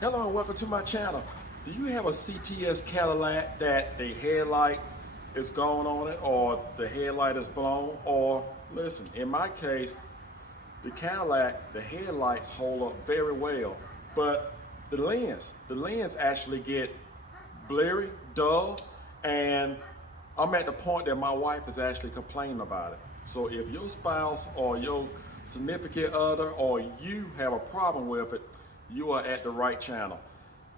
Hello and welcome to my channel. Do you have a CTS Cadillac that the headlight is gone on it, or the headlight is blown? Or listen, in my case, the Cadillac, the headlights hold up very well, but the lens actually get blurry, dull, and I'm at the point that my wife is actually complaining about it. So if your spouse or your significant other or you have a problem with it, you are at the right channel.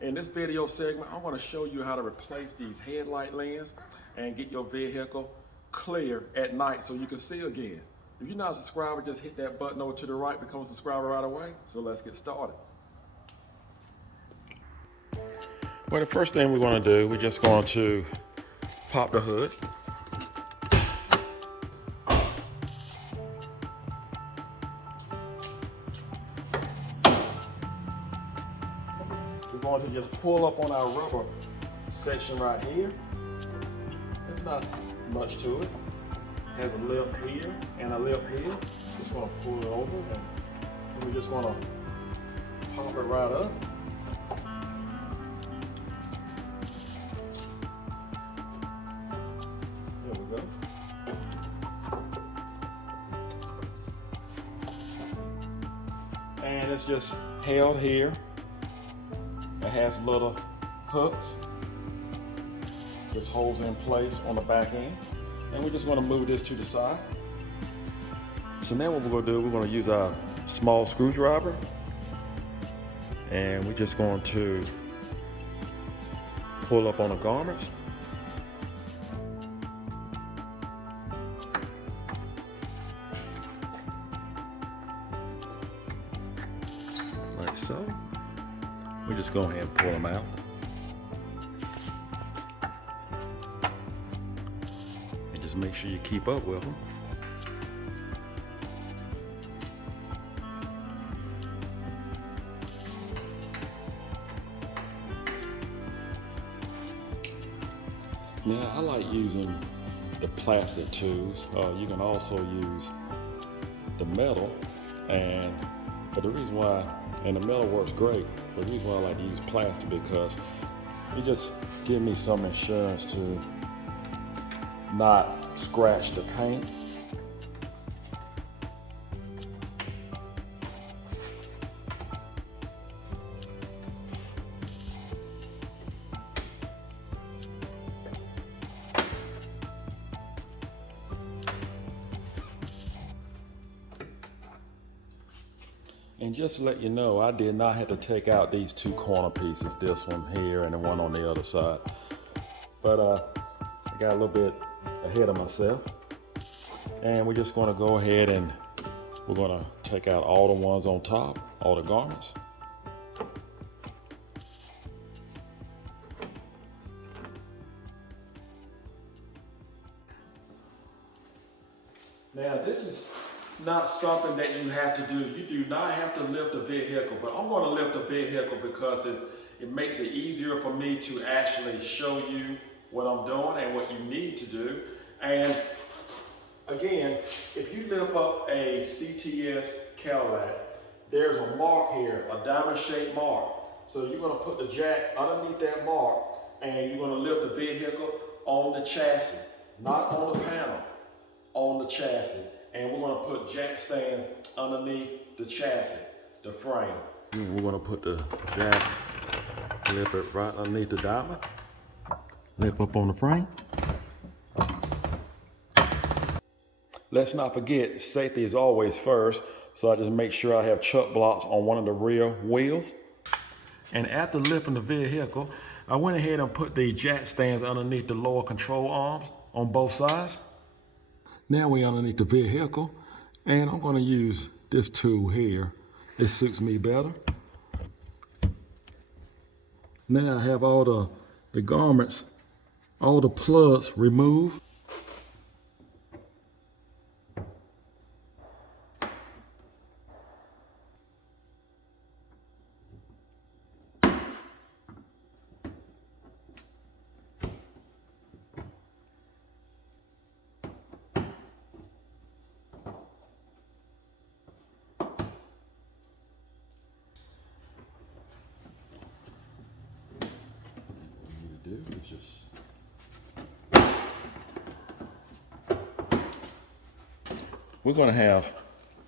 In this video segment, I'm going to show you how to replace these headlight lenses and get your vehicle clear at night so you can see again. If you're not a subscriber, just hit that button over to the right, become a subscriber right away. So let's get started. Well, the first thing we're going to do, we're just going to pop the hood. We're going to just pull up on our rubber section right here. There's not much to it. It has a lip here and a lip here. Just going to pull it over and we're just going to pop it right up. There we go. And it's just held here. It has little hooks, which holds in place on the back end. And we're just going to move this to the side. So now what we're going to do, we're going to use our small screwdriver. And we're just going to pull up on the garments. Like so. We just go ahead and pull them out. And just make sure you keep up with them. Now, I like using the plastic tubes. You can also use the metal, but the reason why, and the metal works great, but the reason why I like to use plastic because it just gives me some insurance to not scratch the paint. And just to let you know, I did not have to take out these two corner pieces, this one here and the one on the other side. But I got a little bit ahead of myself. And we're just gonna go ahead and we're gonna take out all the ones on top, all the garments. Now this is not something that you have to do. You do not have to lift the vehicle, but I'm going to lift the vehicle because it makes it easier for me to actually show you what I'm doing and what you need to do. And again, if you lift up a CTS Cadillac, there's a mark here, a diamond shaped mark. So you're going to put the jack underneath that mark and you're going to lift the vehicle on the chassis, not on the panel, on the chassis. And we're going to put jack stands underneath the chassis, the frame. We're going to put the jack, lift it right underneath the diamond, lift up on the frame. Let's not forget, safety is always first, so I just make sure I have chuck blocks on one of the rear wheels. And after lifting the vehicle, I went ahead and put the jack stands underneath the lower control arms on both sides. Now we're underneath the vehicle, and I'm going to use this tool here. It suits me better. Now I have all the garments, all the plugs removed. We're going to have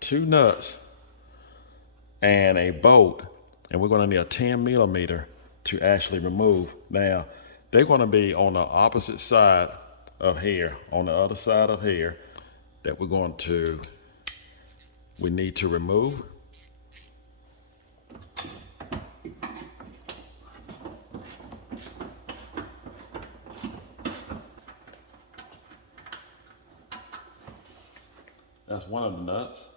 2 nuts and a bolt, and we're going to need a 10 millimeter to actually remove. Now, they're going to be on the opposite side of here, on the other side of here, that we need to remove. That's one of the nuts.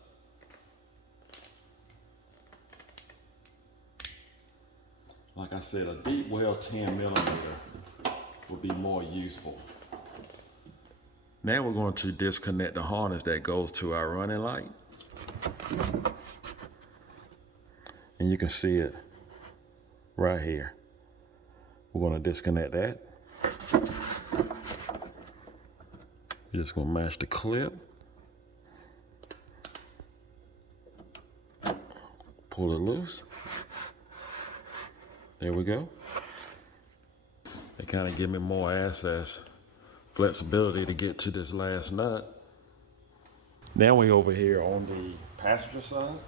Like I said, a deep well 10 millimeter would be more useful. Now we're going to disconnect the harness that goes to our running light. And you can see it right here. We're going to disconnect that. We're just going to match the clip. Pull it loose. There we go. They kind of give me more access, flexibility to get to this last nut. Now we over here on the passenger side.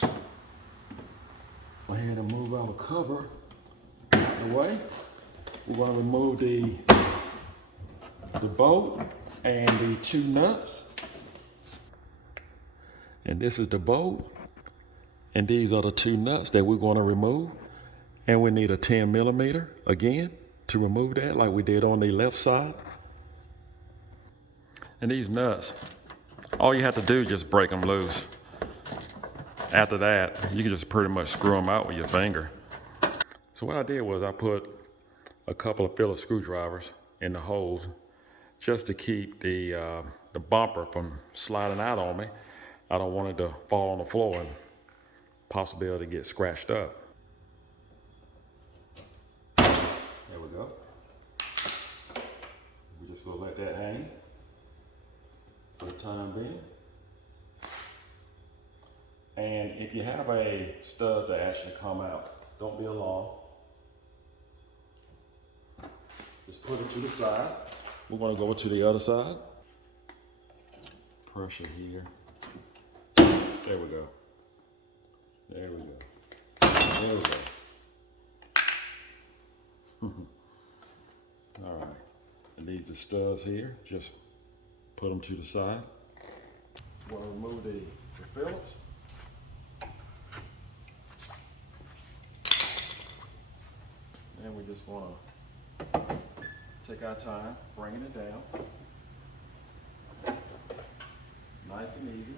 Go ahead and move our cover away. We're going to remove the bolt and the 2 nuts. And this is the bolt, and these are the 2 nuts that we're going to remove. And we need a 10 millimeter again to remove that, like we did on the left side. And these nuts, all you have to do is just break them loose. After that, you can just pretty much screw them out with your finger. So what I did was I put a couple of Phillips screwdrivers in the holes just to keep the bumper from sliding out on me. I don't want it to fall on the floor and possibility to get scratched up. There we go. We're just gonna let that hang for the time being. And if you have a stud that actually come out, don't be alarmed. Just put it to the side. We're going to go to the other side. Pressure here. There we go. There we go. There we go. All right. And these are studs here. Just put them to the side. We're going to remove the Phillips. And we just want to take our time, bringing it down. Nice and easy.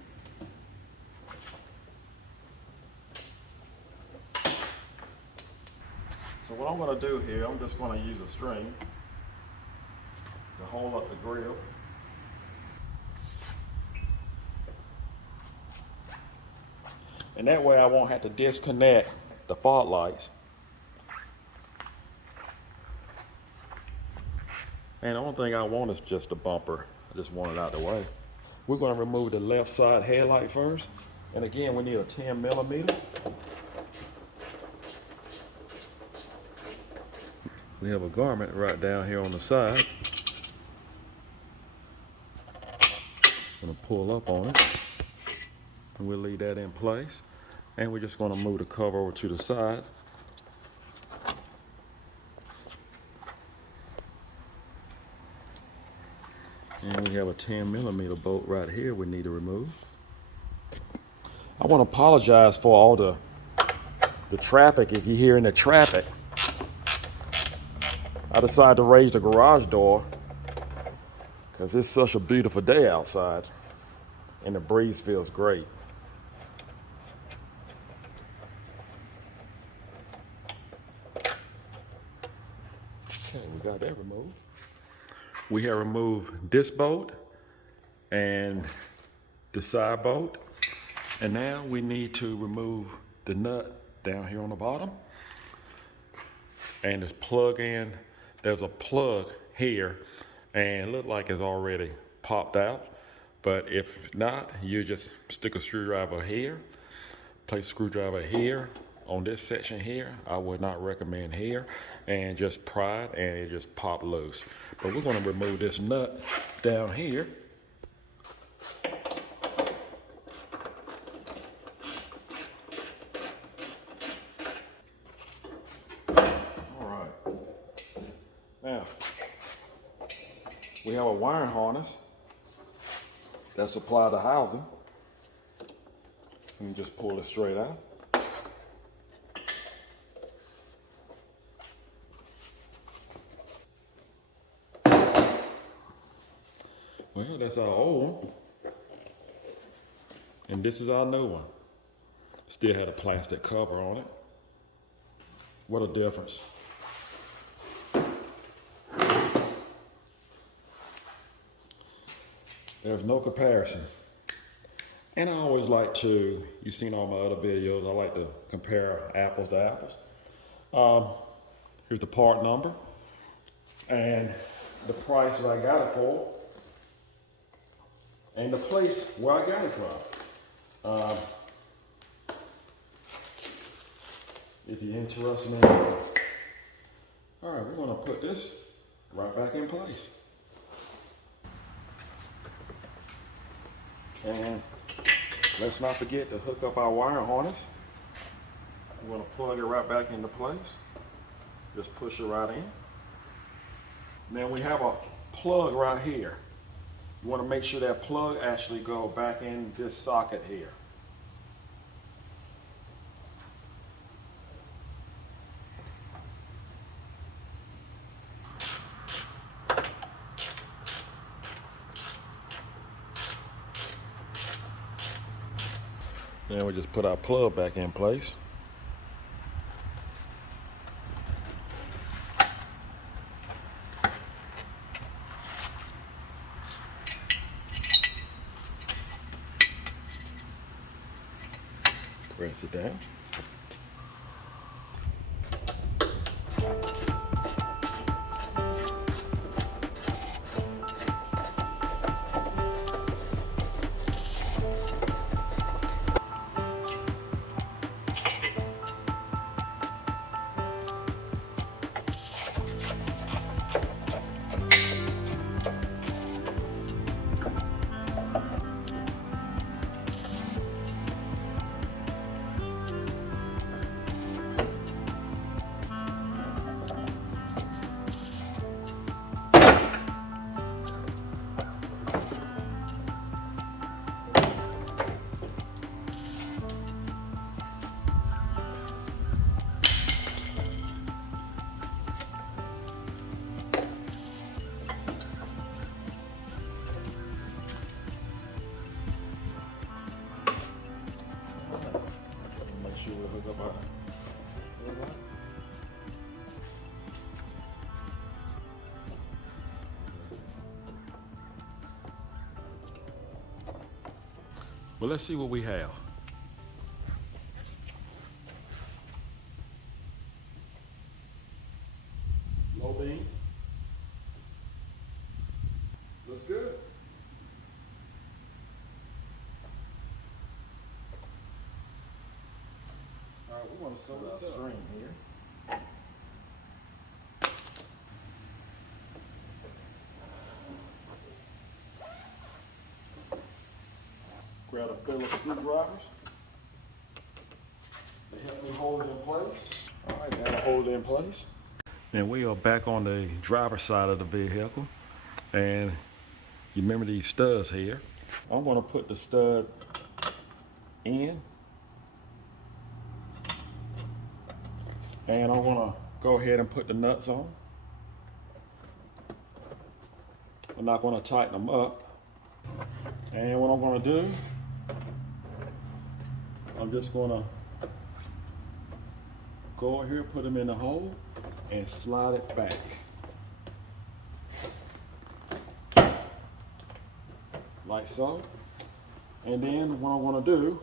So what I'm going to do here, I'm just going to use a string to hold up the grill. And that way I won't have to disconnect the fog lights. And the only thing I want is just the bumper. I just want it out of the way. We're going to remove the left side headlight first. And again, we need a 10 millimeter. We have a garment right down here on the side. Just going to pull up on it. And we'll leave that in place. And we're just going to move the cover over to the side. And we have a 10 millimeter bolt right here we need to remove. I want to apologize for all the traffic. If you're hearing the traffic, I decided to raise the garage door because it's such a beautiful day outside and the breeze feels great. Okay, we got that removed. We have removed this bolt and the side bolt. And now we need to remove the nut down here on the bottom. And this plug in, there's a plug here and it looked like it's already popped out. But if not, you just stick a screwdriver here, place a screwdriver here on this section here. I would not recommend here, and just pry it and it just pop loose. But we're going to remove this nut down here. All right. Now, we have a wiring harness that supply the housing. And just pull it straight out. Well, that's our old one. And this is our new one. Still had a plastic cover on it. What a difference. There's no comparison. And I always like to, you've seen all my other videos, I like to compare apples to apples. Here's the part number and the price that I got it for and the place where I got it from. If you're interested in it. All right, we're gonna put this right back in place. And let's not forget to hook up our wire harness. We're gonna plug it right back into place. Just push it right in. Then we have a plug right here. You wanna make sure that plug actually go back in this socket here. Then we just put our plug back in place. Press it down. Well, let's see what we have. Low beam. Looks good. All right, we want to sew this string here. Grab a pair of screwdrivers. They help me hold it in place. All right, now hold it in place. And we are back on the driver's side of the vehicle. And you remember these studs here. I'm gonna put the stud in. And I'm gonna go ahead and put the nuts on. I'm not gonna tighten them up. And what I'm gonna do, I'm just gonna go here, put them in the hole, and slide it back. Like so. And then what I'm gonna do,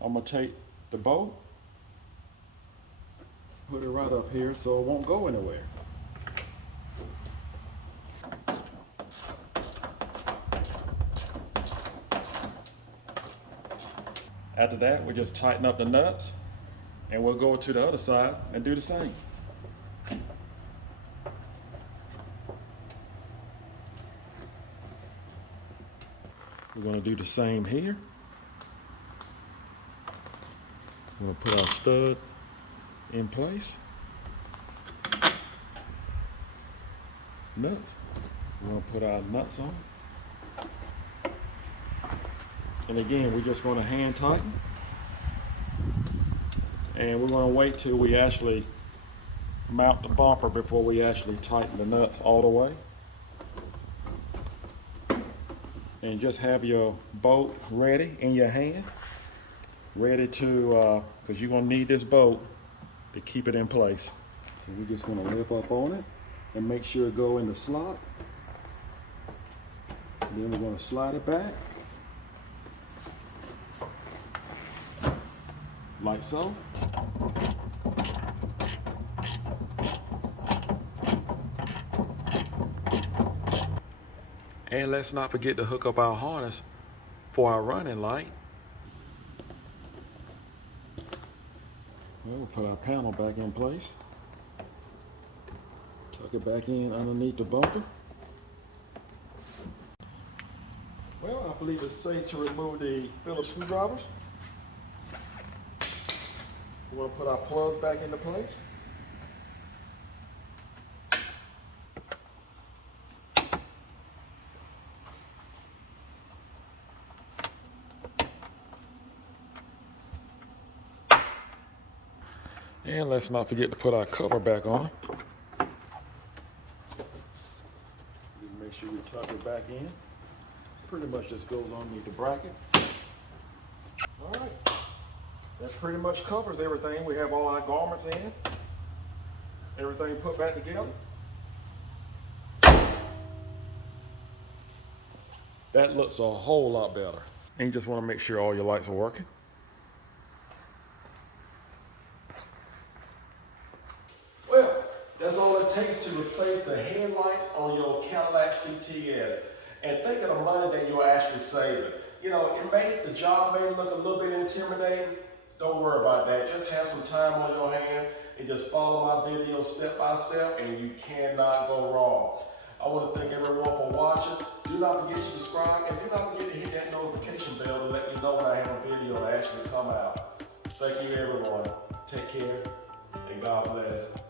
I'm gonna take the bolt, put it right up here so it won't go anywhere. After that, we just tighten up the nuts, and we'll go to the other side and do the same. We're going to do the same here. We're going to put our stud in place. Nuts. We're going to put our nuts on. And again, we're just going to hand tighten. And we're going to wait till we actually mount the bumper before we actually tighten the nuts all the way. And just have your bolt ready in your hand, ready to, because you're going to need this bolt to keep it in place. So we're just going to lift up on it and make sure it go in the slot. And then we're going to slide it back, like so. And let's not forget to hook up our harness for our running light. We'll put our panel back in place. Tuck it back in underneath the bumper. Well, I believe it's safe to remove the Phillips screwdrivers. We're going to put our plugs back into place. And let's not forget to put our cover back on. Just make sure we tuck it back in. Pretty much just goes underneath the bracket. All right, that pretty much covers everything. We have all our garments in, everything put back together. That looks a whole lot better. And you just want to make sure all your lights are working. Well, that's all it takes to replace the headlights on your Cadillac CTS. And think of the money that you'll actually save it. You know, the job may look a little bit intimidating. Don't worry about that. Just have some time on your hands and just follow my video step by step, and you cannot go wrong. I want to thank everyone for watching. Do not forget to subscribe, and do not forget to hit that notification bell to let me know when I have a video that actually come out. Thank you, everyone. Take care, and God bless.